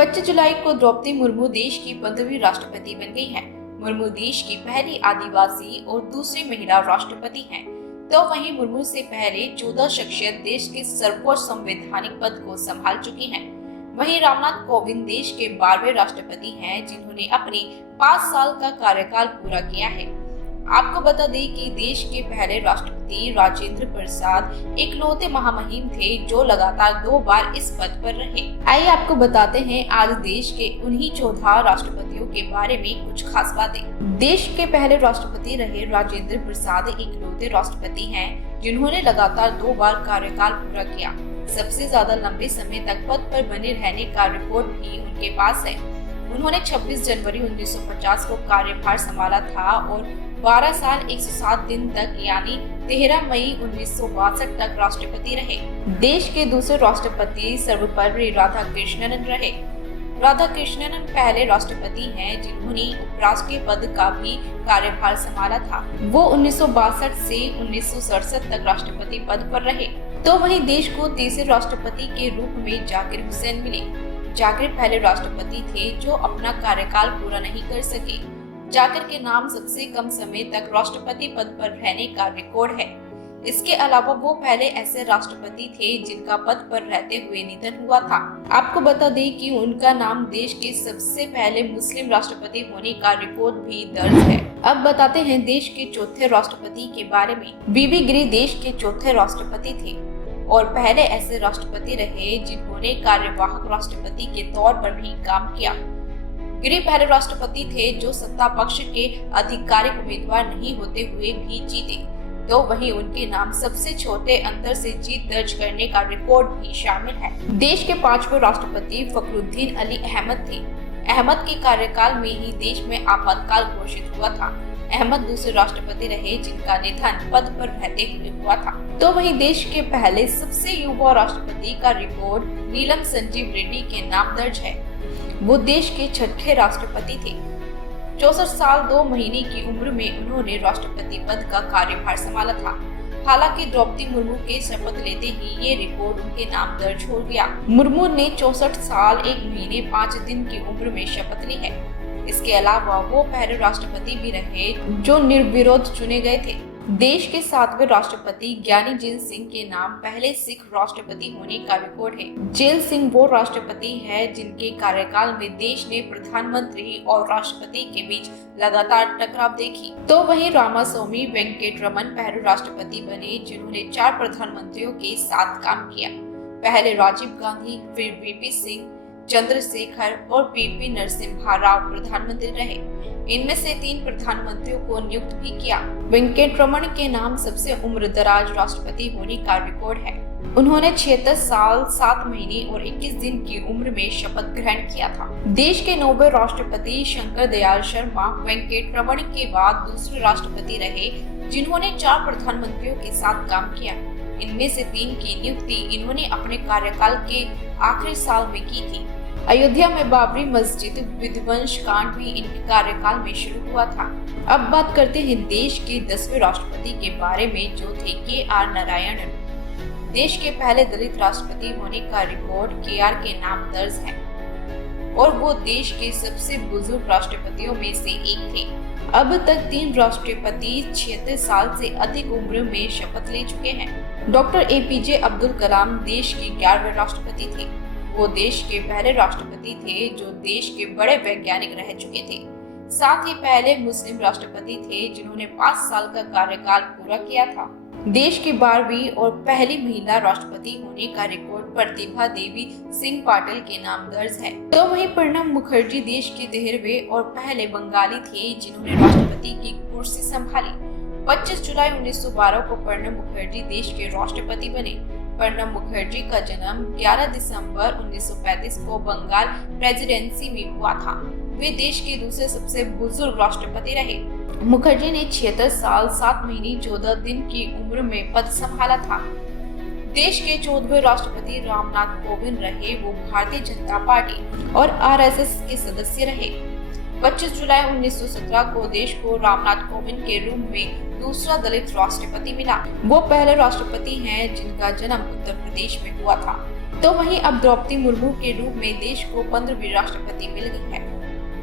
25 जुलाई को द्रौपदी मुर्मू देश की 15वीं राष्ट्रपति बन गई हैं। मुर्मू देश की पहली आदिवासी और दूसरी महिला राष्ट्रपति हैं। तो वहीं मुर्मू से पहले 14 शख्सियत देश के सर्वोच्च संवैधानिक पद को संभाल चुकी हैं। वहीं रामनाथ कोविंद देश के 12वें राष्ट्रपति हैं, जिन्होंने अपने 5 साल का कार्यकाल पूरा किया है। आपको बता दें कि देश के पहले राष्ट्रपति राजेंद्र प्रसाद इकलौते महामहिम थे जो लगातार 2 बार इस पद पर रहे। आइए आपको बताते हैं आज देश के उन्हीं 14 राष्ट्रपतियों के बारे में कुछ खास बातें। देश के पहले राष्ट्रपति रहे राजेंद्र प्रसाद इकलौते राष्ट्रपति हैं, जिन्होंने लगातार 2 बार कार्यकाल पूरा किया। सबसे ज्यादा लंबे समय तक पद पर बने रहने का रिकॉर्ड भी उनके पास है। उन्होंने 26 जनवरी 1950 को कार्यभार संभाला था और 12 साल 107 दिन तक यानी 13 मई 1962 तक राष्ट्रपति रहे। देश के दूसरे राष्ट्रपति सर्वपल्ली राधाकृष्णन रहे। राधाकृष्णन पहले राष्ट्रपति हैं जिन्होंने उपराष्ट्रपति पद का भी कार्यभार संभाला था। वो 1962 से 1967 तक राष्ट्रपति पद पर रहे। तो वहीं देश को तीसरे राष्ट्रपति के रूप में जाकिर हुसैन मिले। जाकिर पहले राष्ट्रपति थे जो अपना कार्यकाल पूरा नहीं कर सके। जाकिर के नाम सबसे कम समय तक राष्ट्रपति पद पर रहने का रिकॉर्ड है। इसके अलावा वो पहले ऐसे राष्ट्रपति थे जिनका पद पर रहते हुए निधन हुआ था। आपको बता दें कि उनका नाम देश के सबसे पहले मुस्लिम राष्ट्रपति होने का रिकॉर्ड भी दर्ज है। अब बताते हैं देश के चौथे राष्ट्रपति के बारे में। बीबी गिरी देश के चौथे राष्ट्रपति थे और पहले ऐसे राष्ट्रपति रहे जिन्होंने कार्यवाहक राष्ट्रपति के तौर पर भी काम किया। गिरी पहले राष्ट्रपति थे जो सत्ता पक्ष के आधिकारिक उम्मीदवार नहीं होते हुए भी जीते। तो वहीं उनके नाम सबसे छोटे अंतर से जीत दर्ज करने का रिकॉर्ड भी शामिल है। देश के 5वें राष्ट्रपति फखरुद्दीन अली अहमद थे। अहमद के कार्यकाल में ही देश में आपातकाल घोषित हुआ था। अहमद दूसरे राष्ट्रपति रहे जिनका निधन पद पर रहते हुए हुआ था। तो वहीं देश के पहले सबसे युवा राष्ट्रपति का रिकॉर्ड नीलम संजीव रेड्डी के नाम दर्ज है। वो देश के 6ठे राष्ट्रपति थे। 64 साल 2 महीने की उम्र में उन्होंने राष्ट्रपति पद का कार्यभार संभाला था। हालांकि द्रौपदी मुर्मू के शपथ लेते ही ये रिकॉर्ड उनके नाम दर्ज हो गया। मुर्मू ने 64 साल 1 महीने 5 दिन की उम्र में शपथ ली है। इसके अलावा वो पहले राष्ट्रपति भी रहे जो निर्विरोध चुने गए थे। देश के 7वें राष्ट्रपति ज्ञानी जेल सिंह के नाम पहले सिख राष्ट्रपति होने का रिकॉर्ड है। जेल सिंह वो राष्ट्रपति है जिनके कार्यकाल में देश ने प्रधानमंत्री और राष्ट्रपति के बीच लगातार टकराव देखी। तो वहीं रामास्वामी वेंकटरमन पहले राष्ट्रपति बने जिन्होंने 4 प्रधानमंत्रियों के साथ काम किया। पहले राजीव गांधी, फिर वीपी सिंह, चंद्रशेखर और पीपी नरसिम्हा राव प्रधानमंत्री रहे। इनमें से 3 प्रधानमंत्रियों को नियुक्त भी किया। वेंकटरमन के नाम सबसे उम्रदराज राष्ट्रपति होने का रिकॉर्ड है। उन्होंने 76 साल 7 महीने और 21 दिन की उम्र में शपथ ग्रहण किया था। देश के 9वें राष्ट्रपति शंकर दयाल शर्मा वेंकटरमन के बाद दूसरे राष्ट्रपति रहे जिन्होंने 4 प्रधानमंत्रियों के साथ काम किया। इनमें से 3 की नियुक्ति इन्होंने अपने कार्यकाल के आखिरी साल में की थी। अयोध्या में बाबरी मस्जिद विध्वंस कांड भी इनके कार्यकाल में शुरू हुआ था। अब बात करते हैं देश के 10वें राष्ट्रपति के बारे में जो थे KR नारायणन। देश के पहले दलित राष्ट्रपति होने का रिकॉर्ड KR के नाम दर्ज है और वो देश के सबसे बुजुर्ग राष्ट्रपतियों में से एक थे। अब तक 3 राष्ट्रपति 76 साल से अधिक उम्र में शपथ ले चुके हैं। डॉक्टर APJ अब्दुल कलाम देश के 11वें राष्ट्रपति थे। वो देश के पहले राष्ट्रपति थे जो देश के बड़े वैज्ञानिक रह चुके थे। साथ ही पहले मुस्लिम राष्ट्रपति थे जिन्होंने 5 साल का कार्यकाल पूरा किया था। देश की 12वीं और पहली महिला राष्ट्रपति होने का रिकॉर्ड प्रतिभा देवी सिंह पाटिल के नाम दर्ज है। तो वहीं प्रणब मुखर्जी देश के 13वें और पहले बंगाली थे जिन्होंने राष्ट्रपति की कुर्सी संभाली। 25 जुलाई 1912 को प्रणब मुखर्जी देश के राष्ट्रपति बने। प्रणब मुखर्जी का जन्म 11 दिसंबर 1935 को बंगाल प्रेसिडेंसी में हुआ था। वे देश के दूसरे सबसे बुजुर्ग राष्ट्रपति रहे। मुखर्जी ने 76 साल 7 महीने 14 दिन की उम्र में पद संभाला था। देश के 14वें राष्ट्रपति रामनाथ कोविंद रहे। वो भारतीय जनता पार्टी और RSS के सदस्य रहे। 25 जुलाई 1917 को देश को रामनाथ कोविंद के रूप में दूसरा दलित राष्ट्रपति मिला। वो पहले राष्ट्रपति हैं जिनका जन्म उत्तर प्रदेश में हुआ था। तो वहीं अब द्रौपदी मुर्मू के रूप में देश को 15वीं राष्ट्रपति मिल गई है।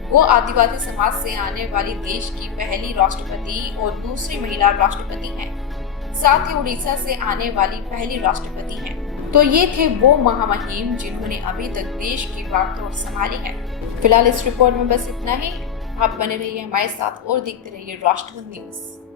वो आदिवासी समाज से आने वाली देश की पहली राष्ट्रपति और दूसरी महिला राष्ट्रपति हैं। साथ ही उड़ीसा से आने वाली पहली राष्ट्रपति हैं। तो ये थे वो महामहिम जिन्होंने अभी तक देश की बागडोर संभाली है। फिलहाल इस रिपोर्ट में बस इतना ही। आप बने रहिए हमारे साथ और देखते रहिए राष्ट्रपति न्यूज।